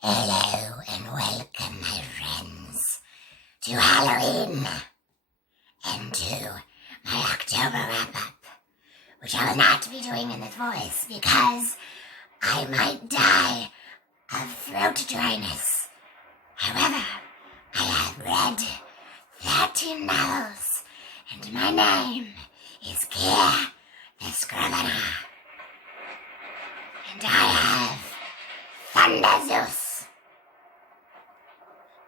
Hello and welcome, my friends, to Halloween and to my October wrap-up, which I will not be doing in this voice because I might die of throat dryness. However, I have read 13 novels, and my name is Kier the Scrivener, and I have Thunder Zeus.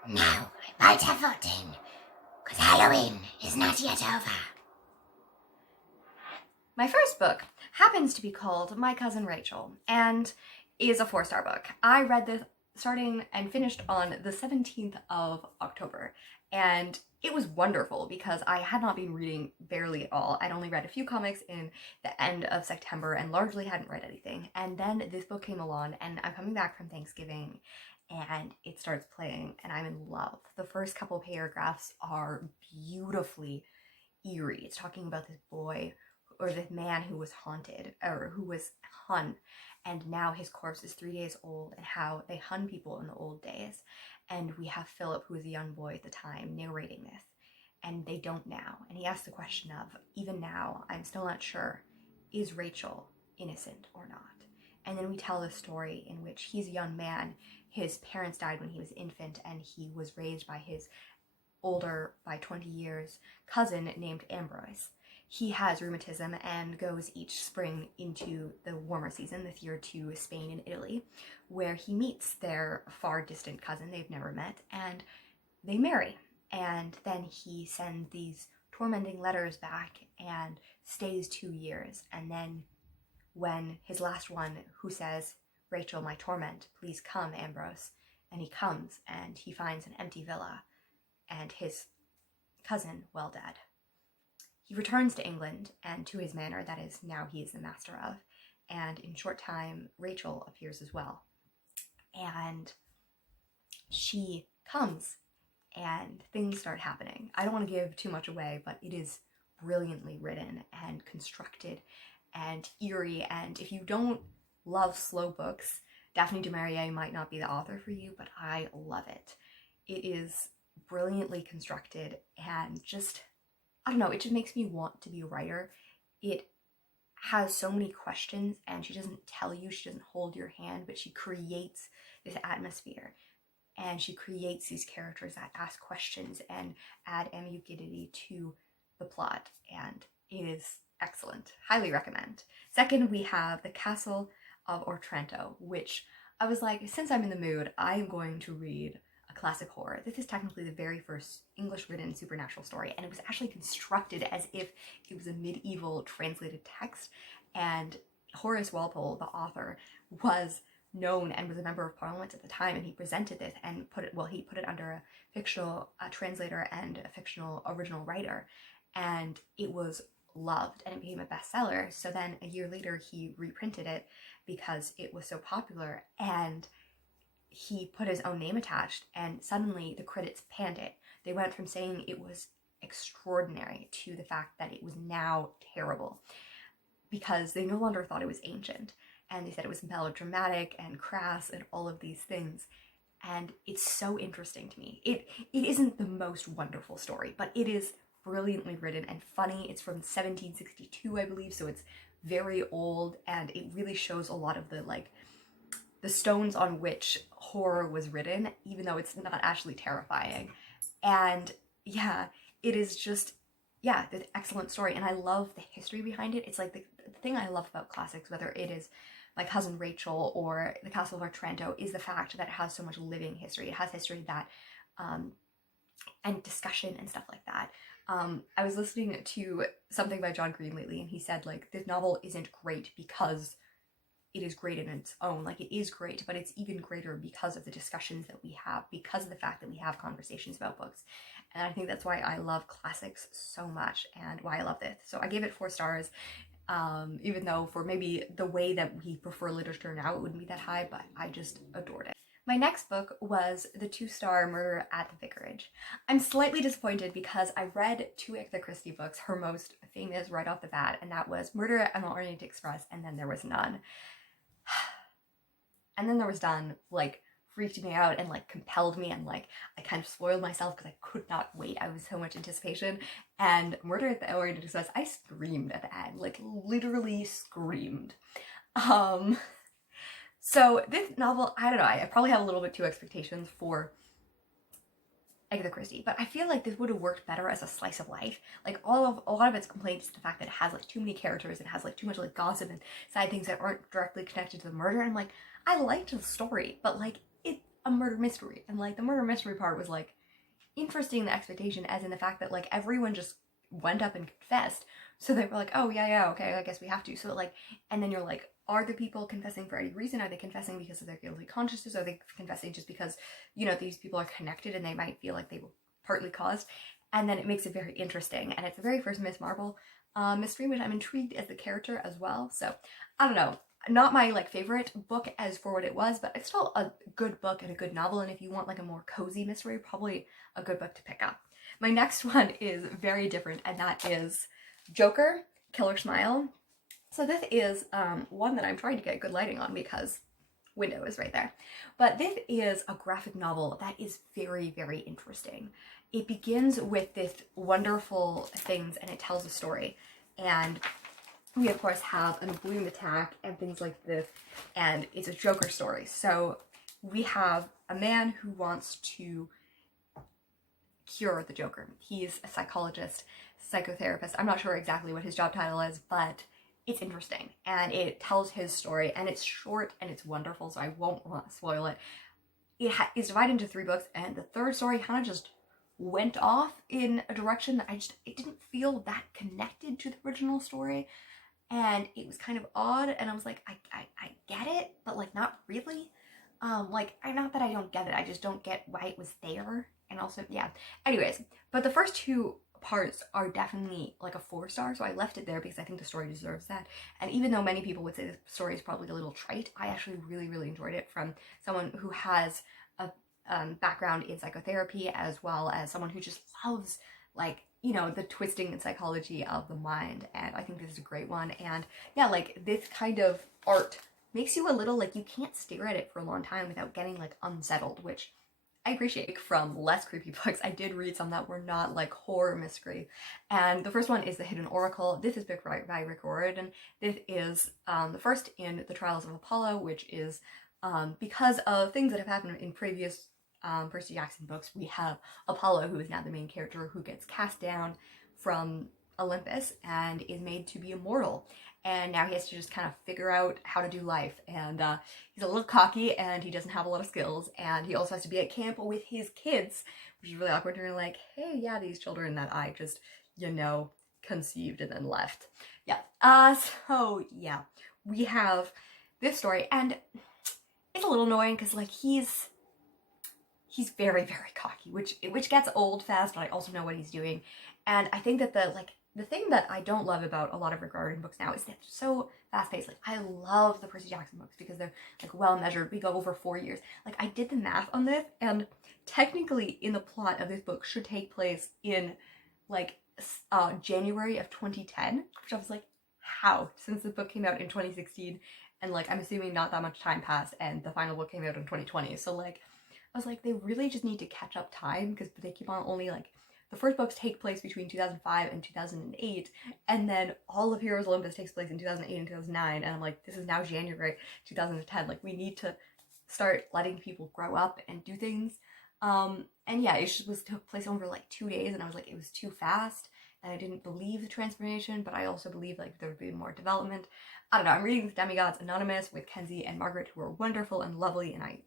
Now, I might have voting, because Halloween is not yet over. My first book happens to be called My Cousin Rachel, and is a 4-star book. I read this starting and finished on the 17th of October, and it was wonderful because I had not been reading barely at all. I'd only read a few comics in the end of September and largely hadn't read anything. And then this book came along, and I'm coming back from Thanksgiving, and it starts playing, and I'm in love. The first couple paragraphs are beautifully eerie. It's talking about this boy, or this man who was haunted, or who was hung, and now his corpse is 3 days old, and how they hung people in the old days. And we have Philip, who was a young boy at the time, narrating this, and they don't now. And he asks the question of, even now, I'm still not sure, is Rachel innocent or not? And then we tell the story in which he's a young man. His parents died when he was an infant, and he was raised by his older, by 20 years, cousin named Ambrose. He has rheumatism and goes each spring into the warmer season this year to Spain and Italy, where he meets their far distant cousin they've never met, and they marry. And then he sends these tormenting letters back and stays 2 years. And then when his last one, who says, "Rachel, my torment, please come, Ambrose," and he comes and he finds an empty villa and his cousin well dead. He returns to England and to his manor that is now he is the master of, and in short time Rachel appears as well. And she comes and things start happening. I don't want to give too much away, but it is brilliantly written and constructed and eerie, and if you don't love slow books, Daphne du Maurier might not be the author for you, but I love it. It is brilliantly constructed and just, I don't know, it just makes me want to be a writer. It has so many questions, and she doesn't tell you, she doesn't hold your hand, but she creates this atmosphere, and she creates these characters that ask questions and add ambiguity to the plot, and it is excellent. Highly recommend. Second, we have The Castle of Ortranto, which I was like, since I'm in the mood, I am going to read a classic horror. This is technically the very first English-written supernatural story, and it was actually constructed as if it was a medieval translated text, and Horace Walpole, the author, was known and was a member of Parliament at the time, and he presented this and he put it under a fictional translator and a fictional original writer, and it was loved and it became a bestseller. So then a year later he reprinted it because it was so popular, and he put his own name attached, and suddenly the critics panned it. They went from saying it was extraordinary to the fact that it was now terrible, because they no longer thought it was ancient, and they said it was melodramatic and crass and all of these things. And it's so interesting to me. It isn't the most wonderful story, but it is brilliantly written and funny. It's from 1762, I believe, so it's very old, and it really shows a lot of the stones on which horror was written, even though it's not actually terrifying. And yeah, it is just, yeah, an excellent story, and I love the history behind it. It's like the thing I love about classics, whether it is My Cousin Rachel or The Castle of Ortranto, is the fact that it has so much living history. It has history that, and discussion and stuff like that. I was listening to something by John Green lately, and he said, like, this novel isn't great because it is great in its own. Like, it is great, but it's even greater because of the discussions that we have, because of the fact that we have conversations about books. And I think that's why I love classics so much, and why I love this. So I gave it 4 stars, even though for maybe the way that we prefer literature now, it wouldn't be that high, but I just adored it. My next book was the 2-star Murder at the Vicarage. I'm slightly disappointed because I read 2 Agatha Christie books, her most famous right off the bat, and that was Murder on the Orient Express, and then there was none. And then there was Done, like, freaked me out and like compelled me, and like I kind of spoiled myself because I could not wait. I was so much anticipation. And Murder at the Orient Express, I screamed at the end, like literally screamed. So this novel, I don't know, I probably have a little bit too expectations for Agatha Christie, but I feel like this would have worked better as a slice of life. Like a lot of its complaints is the fact that it has like too many characters, it has like too much like gossip and side things that aren't directly connected to the murder. And like I liked the story, but like it's a murder mystery, and like the murder mystery part was like interesting, the expectation, as in the fact that like everyone just went up and confessed. So they were like, oh yeah, okay, I guess we have to. So like, and then you're like, are the people confessing for any reason? Are they confessing because of their guilty consciences? Are they confessing just because, you know, these people are connected and they might feel like they were partly caused? And then it makes it very interesting. And it's the very first Miss Marple mystery, which I'm intrigued as the character as well. So I don't know. Not my like favorite book as for what it was, but it's still a good book and a good novel. And if you want like a more cozy mystery, probably a good book to pick up. My next one is very different, and that is Joker, Killer Smile. So this is one that I'm trying to get good lighting on because window is right there. But this is a graphic novel that is very, very interesting. It begins with this wonderful things, and it tells a story. And we of course have an balloon attack and things like this, and it's a Joker story. So we have a man who wants to cure the Joker. He's a psychologist, psychotherapist. I'm not sure exactly what his job title is, but it's interesting and it tells his story, and it's short and it's wonderful, so I won't want to spoil it. It is divided into 3 books, and the third story kind of just went off in a direction that it didn't feel that connected to the original story, and it was kind of odd, and I was like, I get it, but like not really. Like, not that I don't get it, I just don't get why it was there. And also, yeah. Anyways, but the first 2 parts are definitely like a 4-star, so I left it there because I think the story deserves that. And even though many people would say the story is probably a little trite, I actually really, really enjoyed it from someone who has a background in psychotherapy, as well as someone who just loves, like, you know, the twisting and psychology of the mind. And I think this is a great one. And yeah, like this kind of art makes you a little like, you can't stare at it for a long time without getting like unsettled, which I appreciate from less creepy books. I did read some that were not like horror mystery. And the first one is The Hidden Oracle. This is book by Rick Riordan. This is the first in the Trials of Apollo, which is because of things that have happened in previous Percy Jackson books. We have Apollo, who is now the main character, who gets cast down from Olympus and is made to be immortal. And now he has to just kind of figure out how to do life. And he's a little cocky, and he doesn't have a lot of skills. And he also has to be at camp with his kids, which is really awkward. And you're like, hey, yeah, these children that I just, you know, conceived and then left. Yeah. So yeah, we have this story, and it's a little annoying because like he's very, very cocky, which gets old fast, but I also know what he's doing. And I think that the thing that I don't love about a lot of Rick Riordan books now is that they're so fast-paced. Like, I love the Percy Jackson books because they're like well-measured. We go over 4 years. Like, I did the math on this, and technically in the plot of this book should take place in like January of 2010, which I was like, how? Since the book came out in 2016, and like I'm assuming not that much time passed, and the final book came out in 2020. So like I was like, they really just need to catch up time, because they keep on only like, the first books take place between 2005 and 2008, and then all of Heroes Olympus takes place in 2008 and 2009, and I'm like, this is now January 2010, like we need to start letting people grow up and do things. And yeah, it just took place over like 2 days, and I was like, it was too fast, and I didn't believe the transformation, but I also believe like there would be more development. I don't know, I'm reading Demigods Anonymous with Kenzie and Margaret, who are wonderful and lovely, and I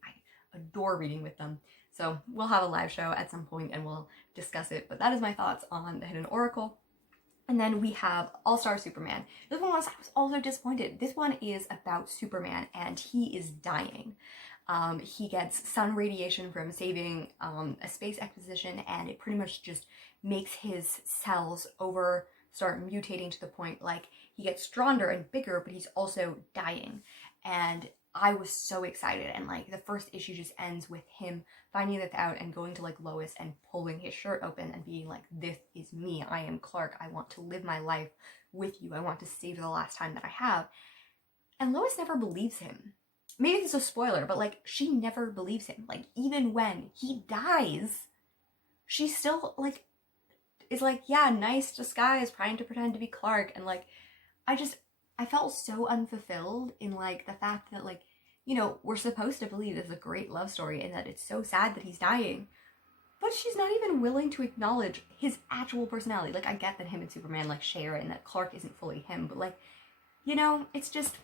adore reading with them. So we'll have a live show at some point and we'll discuss it. But that is my thoughts on The Hidden Oracle. And then we have All-Star Superman. This one I was also disappointed. This one is about Superman, and he is dying. He gets sun radiation from saving a space expedition, and it pretty much just makes his cells start mutating to the point like he gets stronger and bigger, but he's also dying. And I was so excited, and like the first issue just ends with him finding this out and going to like Lois and pulling his shirt open and being like, this is me, I am Clark, I want to live my life with you, I want to save the last time that I have. And Lois never believes him. maybe this is a spoiler, but like she never believes him. Like even when he dies, she still like is like, yeah, nice disguise, trying to pretend to be Clark. And like I felt so unfulfilled in like the fact that like, you know, we're supposed to believe this is a great love story and that it's so sad that he's dying. But she's not even willing to acknowledge his actual personality. Like, I get that him and Superman like share and that Clark isn't fully him, but like, you know, it's just,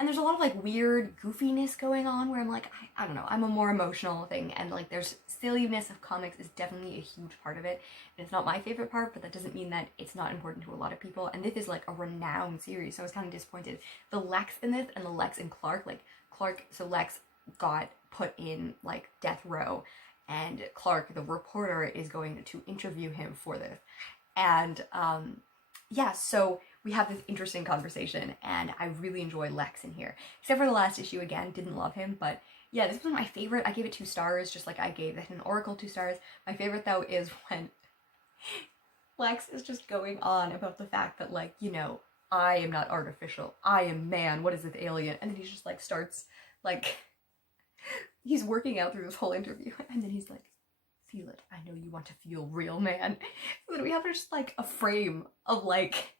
and there's a lot of like weird goofiness going on where I'm like, I don't know, I'm a more emotional thing, and like there's silliness of comics is definitely a huge part of it. And it's not my favorite part, but that doesn't mean that it's not important to a lot of people. And this is like a renowned series, so I was kind of disappointed. The Lex in this and the Lex and Clark, like Clark, so Lex got put in like death row, and Clark, the reporter, is going to interview him for this. And yeah, so we have this interesting conversation, and I really enjoy Lex in here. Except for the last issue, again, didn't love him, but yeah, this was my favorite. I gave it 2 stars, just like I gave it an Oracle 2 stars. My favorite, though, is when Lex is just going on about the fact that, like, you know, I am not artificial. I am man. What is this alien? And then he just, like, starts, like, he's working out through this whole interview, and then he's like, feel it. I know you want to feel real, man. So then we have just, like, a frame of, like,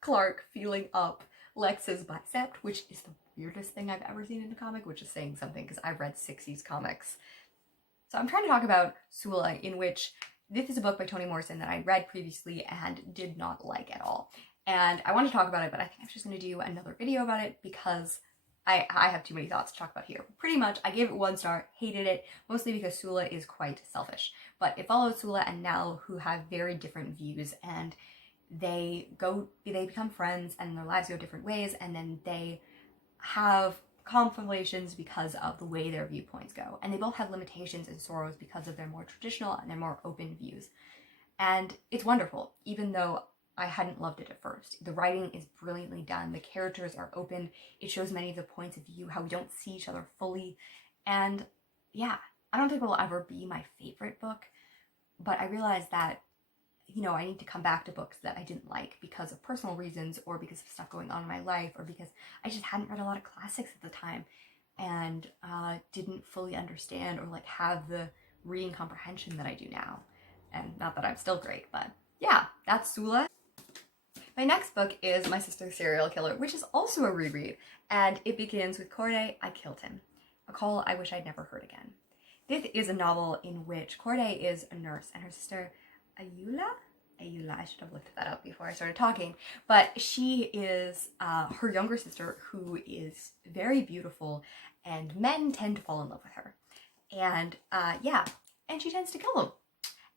Clark feeling up Lex's bicep, which is the weirdest thing I've ever seen in a comic, which is saying something because I've read 60s comics. So I'm trying to talk about Sula, in which this is a book by Toni Morrison that I read previously and did not like at all. And I want to talk about it, but I think I'm just going to do another video about it because I have too many thoughts to talk about here. Pretty much, I gave it 1 star, hated it, mostly because Sula is quite selfish. But it follows Sula and Nell, who have very different views, and they become friends and their lives go different ways, and then they have conflagrations because of the way their viewpoints go. And they both have limitations and sorrows because of their more traditional and their more open views. And it's wonderful, even though I hadn't loved it at first. The writing is brilliantly done. The characters are open. It shows many of the points of view, how we don't see each other fully. And yeah, I don't think it will ever be my favorite book, but I realized that, you know, I need to come back to books that I didn't like because of personal reasons or because of stuff going on in my life or because I just hadn't read a lot of classics at the time and didn't fully understand or like have the reading comprehension that I do now. And not that I'm still great, but yeah, that's Sula. My next book is My Sister's Serial Killer, which is also a reread, and it begins with Corday, I killed him. A call I wish I'd never heard again. This is a novel in which Corday is a nurse and her sister Ayula, I should have looked that up before I started talking, but she is her younger sister who is very beautiful, and men tend to fall in love with her. And yeah, and she tends to kill them.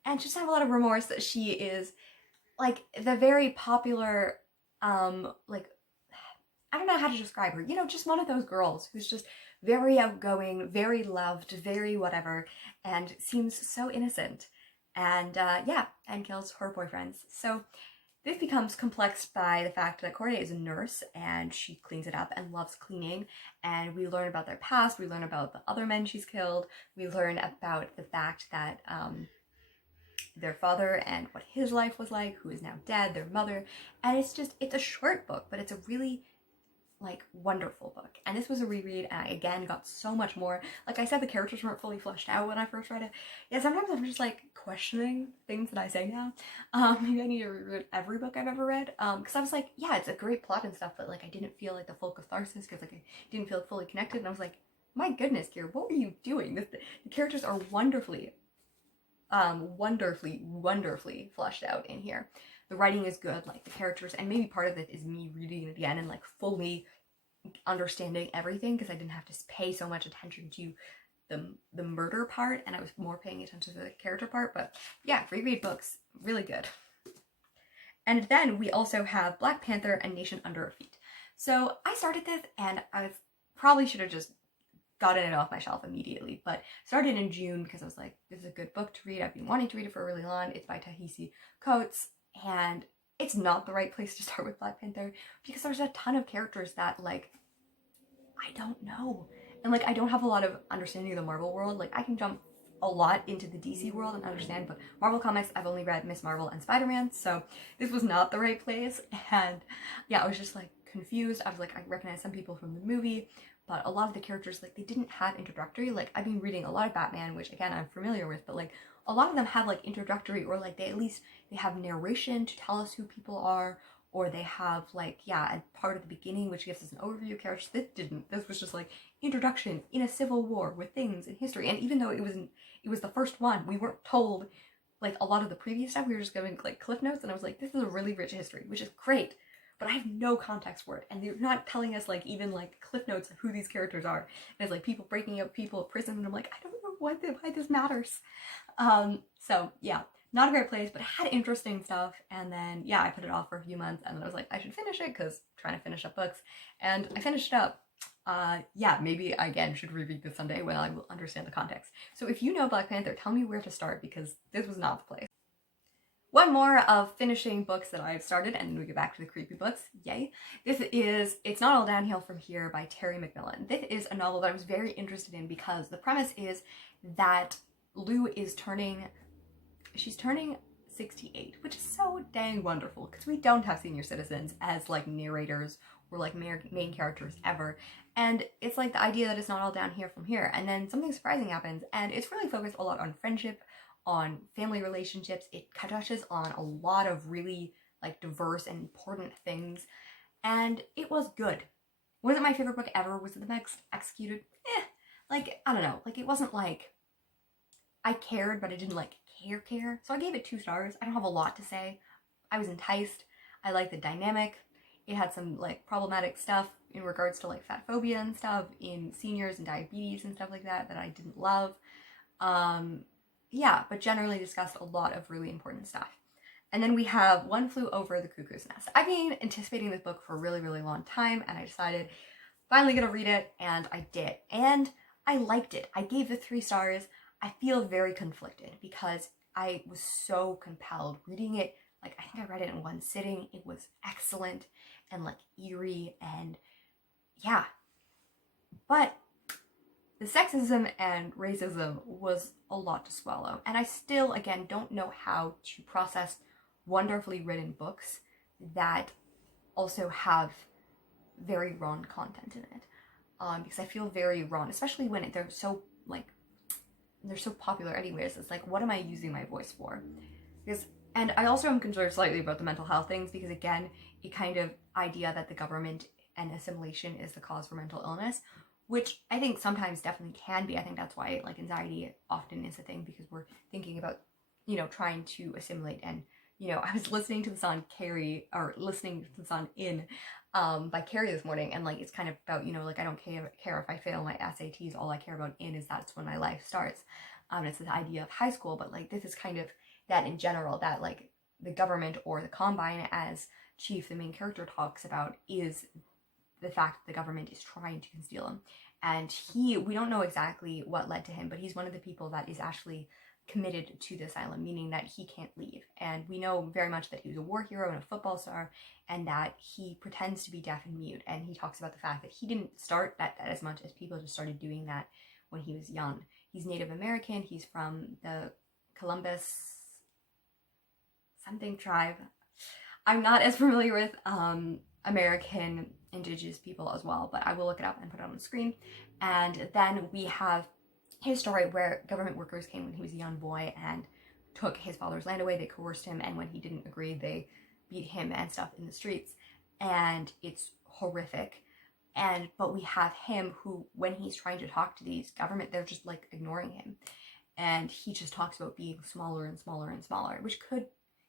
And she doesn't have a lot of remorse that she is like the very popular, like, I don't know how to describe her, you know, just one of those girls who's just very outgoing, very loved, very whatever, and seems so innocent. And yeah, and kills her boyfriends. So this becomes complex by the fact that Corday is a nurse and she cleans it up and loves cleaning. And we learn about their past, we learn about the other men she's killed, we learn about the fact that their father and what his life was like, who is now dead, their mother. And it's a short book, but it's a really like wonderful book. And this was a reread, and I again got so much more. Like I said, the characters weren't fully fleshed out when I first read it. Yeah, sometimes I'm just like questioning things that I say now. Maybe I need to reread every book I've ever read. Because I was like, yeah, it's a great plot and stuff, but like I didn't feel like the full catharsis because like I didn't feel fully connected. And I was like, my goodness, Kier, what were you doing? The characters are wonderfully fleshed out in here. The writing is good, like the characters, and maybe part of it is me reading it again and like fully understanding everything because I didn't have to pay so much attention to the murder part and I was more paying attention to the character part. But yeah, reread books, really good. And then we also have Black Panther and Nation Under Our Feet. So I started this and I probably should have just gotten it off my shelf immediately, but started in June because I was like, this is a good book to read. I've been wanting to read it for a really long. It's by Ta-Nehisi Coates, and it's not the right place to start with Black Panther because there's a ton of characters that like I don't know, and like I don't have a lot of understanding of the Marvel world. Like I can jump a lot into the DC world and understand, but Marvel comics I've only read Miss Marvel and Spider-Man, so this was not the right place. And yeah, I was just like confused. I was like, I recognize some people from the movie, but a lot of the characters, like, they didn't have introductory. Like, I've been reading a lot of Batman, which again I'm familiar with, but like a lot of them have like introductory, or like they have narration to tell us who people are, or they have like, yeah, a part at the beginning which gives us an overview of characters. This didn't. This was just like introduction in a civil war with things in history. And even though it was the first one, we weren't told like a lot of the previous stuff. We were just giving like cliff notes, and I was like, this is a really rich history, which is great, but I have no context for it, and they're not telling us like even like cliff notes of who these characters are. And it's like people breaking up people at prison, and I'm like, I don't know why this matters. So yeah, not a great place, but it had interesting stuff. And then yeah, I put it off for a few months, and then I was like, I should finish it because trying to finish up books, and I finished it up. Yeah, maybe I again should reread this someday when I will understand the context. So if you know Black Panther, tell me where to start, because this was not the place. One more of finishing books that I've started, and then we get back to the creepy books. Yay. This is It's Not All Downhill From Here by Terry McMillan. This is a novel that I was very interested in because the premise is that Lou is turning 68, which is so dang wonderful because we don't have senior citizens as like narrators or like main characters ever. And it's like the idea that it's not all down here from here. And then something surprising happens, and it's really focused a lot on friendship, on family relationships. It touches on a lot of really like diverse and important things, and it was good. Was it my favorite book ever? Was it the best executed? Like, I don't know. Like, it wasn't like I cared, but I didn't like care. So I gave it 2 stars. I don't have a lot to say. I was enticed. I liked the dynamic. It had some like problematic stuff in regards to like fat phobia and stuff in seniors and diabetes and stuff like that I didn't love. Yeah, but generally discussed a lot of really important stuff. And then we have One Flew Over the Cuckoo's Nest. I've been anticipating this book for a really, really long time, and I decided finally gonna read it, and I did. And I liked it. I gave it 3 stars. I feel very conflicted because I was so compelled reading it. Like, I think I read it in one sitting. It was excellent and like eerie, and yeah. But the sexism and racism was a lot to swallow, and I still, again, don't know how to process wonderfully written books that also have very wrong content in it, because I feel very wrong, especially when they're so popular anyways. It's like, what am I using my voice for? And I also am concerned slightly about the mental health things, because again, a kind of idea that the government and assimilation is the cause for mental illness, which I think sometimes definitely can be. I think that's why like anxiety often is a thing, because we're thinking about, trying to assimilate. And, I was listening to the song In by Carrie this morning, and like it's kind of about, like, I don't care if I fail my SATs, all I care about is that's when my life starts. It's the idea of high school, but like this is kind of that in general, that like the government, or the Combine, as Chief, the main character, talks about, is the fact that the government is trying to conceal him. And we don't know exactly what led to him, but he's one of the people that is actually committed to the asylum, meaning that he can't leave. And we know very much that he was a war hero and a football star, and that he pretends to be deaf and mute. And he talks about the fact that he didn't start that as much as people just started doing that when he was young. He's Native American. He's from the Columbus something tribe. I'm not as familiar with American indigenous people as well, but I will look it up and put it on the screen. And then we have his story where government workers came when he was a young boy and took his father's land away. They coerced him, and when he didn't agree, they beat him and stuff in the streets. And it's horrific. But we have him who, when he's trying to talk to these government, they're just like ignoring him. And he just talks about being smaller and smaller and smaller, which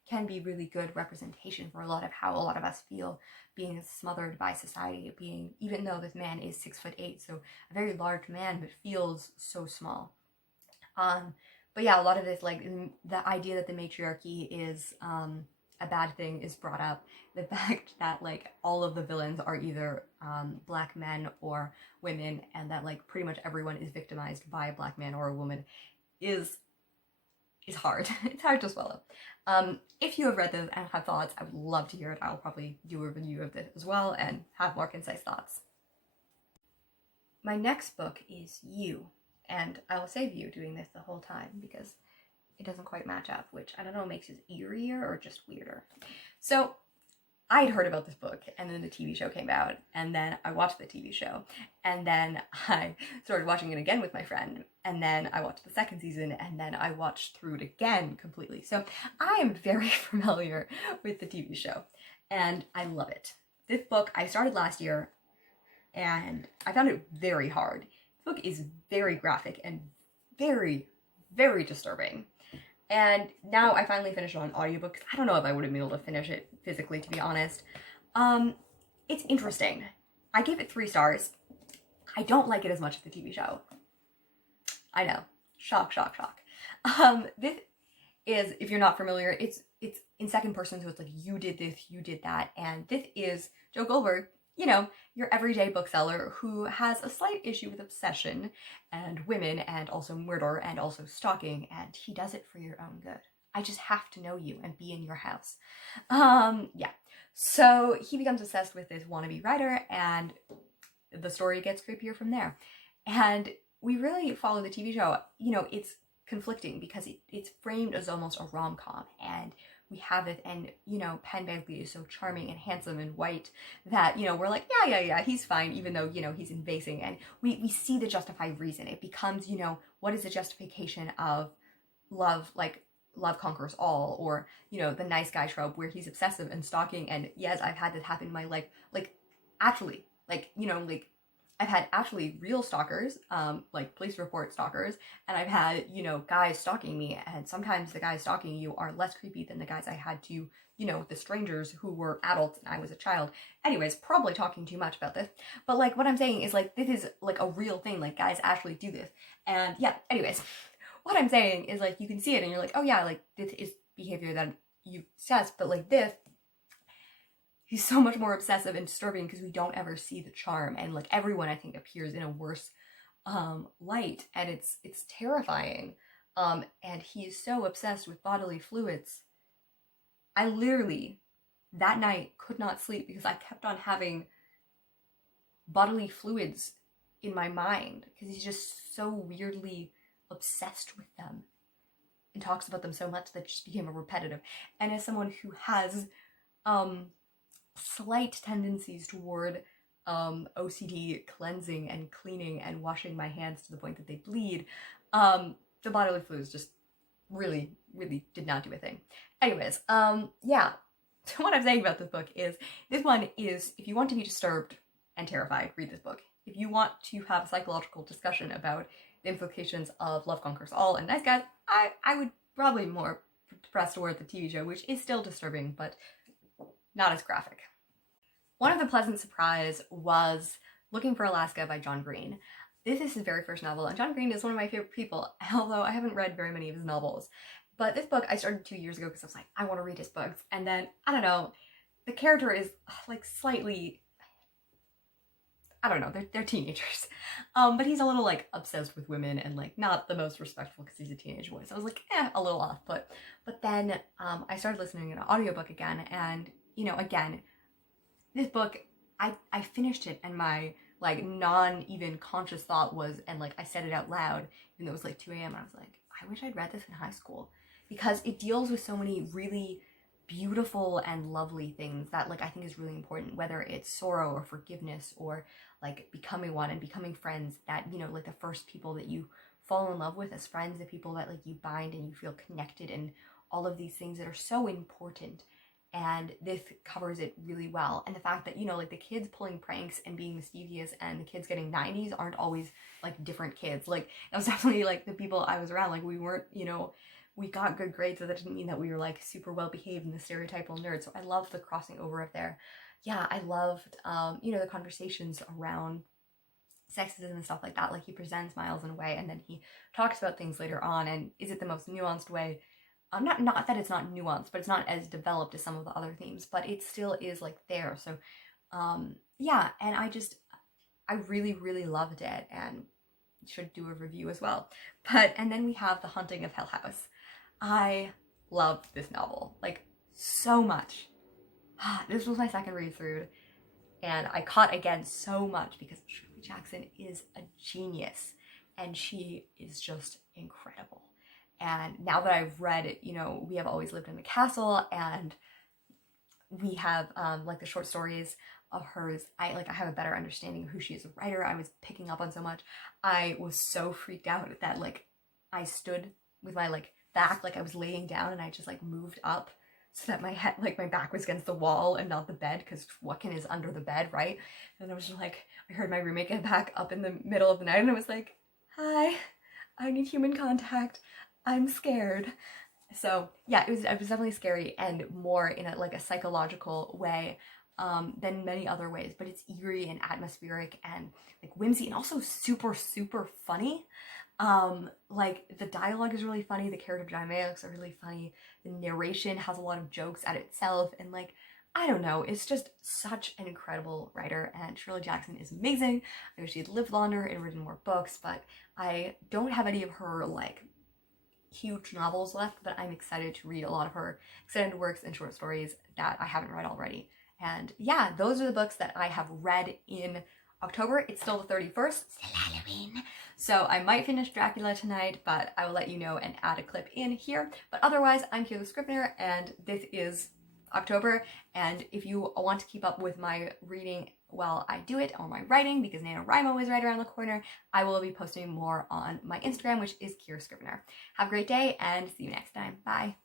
can be really good representation for a lot of how a lot of us feel, being smothered by society, even though this man is 6'8", so a very large man, but feels so small. But yeah, a lot of this, like the idea that the matriarchy is a bad thing is brought up. The fact that like all of the villains are either black men or women, and that like pretty much everyone is victimized by a black man or a woman is hard. It's hard to swallow. If you have read this and have thoughts, I would love to hear it. I'll probably do a review of this as well and have more concise thoughts. My next book is You, and I will save you doing this the whole time because it doesn't quite match up, which I don't know makes it eerier or just weirder. So I had heard about this book, and then the TV show came out, and then I watched the TV show, and then I started watching it again with my friend, and then I watched the second season, and then I watched through it again completely. So I am very familiar with the TV show, and I love it. This book I started last year, and I found it very hard. This book is very graphic and very, very disturbing. And now I finally finished it on audiobook. I don't know if I would have been able to finish it physically, to be honest. It's interesting. I gave it 3 stars. I don't like it as much as the TV show. I know. Shock, shock, shock. This is, if you're not familiar, it's in second person, so it's like you did this, you did that, and this is Joe Goldberg, you know, your everyday bookseller who has a slight issue with obsession and women and also murder and also stalking, and he does it for your own good. I just have to know you and be in your house. Yeah. So he becomes obsessed with this wannabe writer, and the story gets creepier from there. And we really follow the TV show. You know, it's conflicting because it's framed as almost a rom-com, and we have it, and you know, Penn Badgley is so charming and handsome and white that, you know, we're like, yeah, he's fine, even though, you know, he's invasing, and we see the justified reason. It becomes, you know, what is the justification of love, like love conquers all, or, you know, the nice guy trope where he's obsessive and stalking. And yes, I've had this happen in my life, like actually, like, you know, like I've had actually real stalkers, like police report stalkers, and I've had, you know, guys stalking me, and sometimes the guys stalking you are less creepy than the guys I had to, you know, the strangers who were adults and I was a child. Anyways, probably talking too much about this, but like what I'm saying is like this is like a real thing, like guys actually do this. And yeah, anyways, what I'm saying is like you can see it and you're like, oh yeah, like this is behavior that you assess, but like this, he's so much more obsessive and disturbing because we don't ever see the charm, and like everyone I think appears in a worse light, and it's terrifying. And he is so obsessed with bodily fluids. I literally that night could not sleep because I kept on having bodily fluids in my mind because he's just so weirdly obsessed with them and talks about them so much that it just became a repetitive. And as someone who has slight tendencies toward OCD cleansing and cleaning and washing my hands to the point that they bleed, the bodily fluids just really did not do a thing. Anyways, yeah. So what I'm saying about this book is, this one is, if you want to be disturbed and terrified, read this book. If you want to have a psychological discussion about the implications of love conquers all and nice guys, I would probably more press toward the TV show, which is still disturbing, but not as graphic. One of the pleasant surprise was Looking for Alaska by John Green. This is his very first novel, and John Green is one of my favorite people, although I haven't read very many of his novels. But this book I started 2 years ago because I was like, I want to read his books. And then, I don't know, the character is like slightly, I don't know, they're teenagers. But he's a little like obsessed with women and like not the most respectful because he's a teenage boy. So I was like, a little off. But then I started listening to an audiobook again, and you know, again, this book, I finished it, and my like non-even conscious thought was, and like I said it out loud, even though it was like 2 a.m. and I was like, I wish I'd read this in high school, because it deals with so many really beautiful and lovely things that like I think is really important, whether it's sorrow or forgiveness or like becoming one and becoming friends, that, you know, like the first people that you fall in love with as friends, the people that like you bind and you feel connected, and all of these things that are so important. And this covers it really well. And the fact that, you know, like the kids pulling pranks and being mischievous and the kids getting 90s aren't always like different kids. Like that was definitely like the people I was around. Like we weren't, you know, we got good grades, so that didn't mean that we were like super well behaved and the stereotypical nerds. So I loved the crossing over of there. Yeah, I loved, you know, the conversations around sexism and stuff like that. Like he presents Miles in a way, and then he talks about things later on, and is it the most nuanced way? Not that it's not nuanced, but it's not as developed as some of the other themes, but it still is like there. So yeah, and I really loved it, and should do a review as well. And then we have The Hunting of Hellhouse. I loved this novel like so much. This was my second read through, and I caught again so much because Shirley Jackson is a genius, and she is just incredible. And now that I've read it, you know, We Have Always Lived in the Castle and we have like the short stories of hers. I have a better understanding of who she is as a writer. I was picking up on so much. I was so freaked out that like I stood with my like back, like I was laying down, and I just like moved up so that my head, like my back was against the wall and not the bed, because Wiccan is under the bed, right? And I was just like, I heard my roommate get back up in the middle of the night, and I was like, hi, I need human contact. I'm scared. So yeah, it was definitely scary, and more in a like a psychological way than many other ways. But it's eerie and atmospheric and like whimsy, and also super super funny. Like the dialogue is really funny, the character dynamics are really funny, the narration has a lot of jokes at itself, and like I don't know, it's just such an incredible writer, and Shirley Jackson is amazing. I wish she had lived longer and written more books, but I don't have any of her like huge novels left, but I'm excited to read a lot of her extended works and short stories that I haven't read already. And yeah, those are the books that I have read in October. It's still the 31st, still Halloween. So I might finish Dracula tonight, but I will let you know and add a clip in here. But otherwise, I'm Kayla Scrivener, and this is October. And if you want to keep up with my reading while I do it, or my writing, because NaNoWriMo is right around the corner, I will be posting more on my Instagram, which is Kira Scrivener. Have a great day, and see you next time. Bye.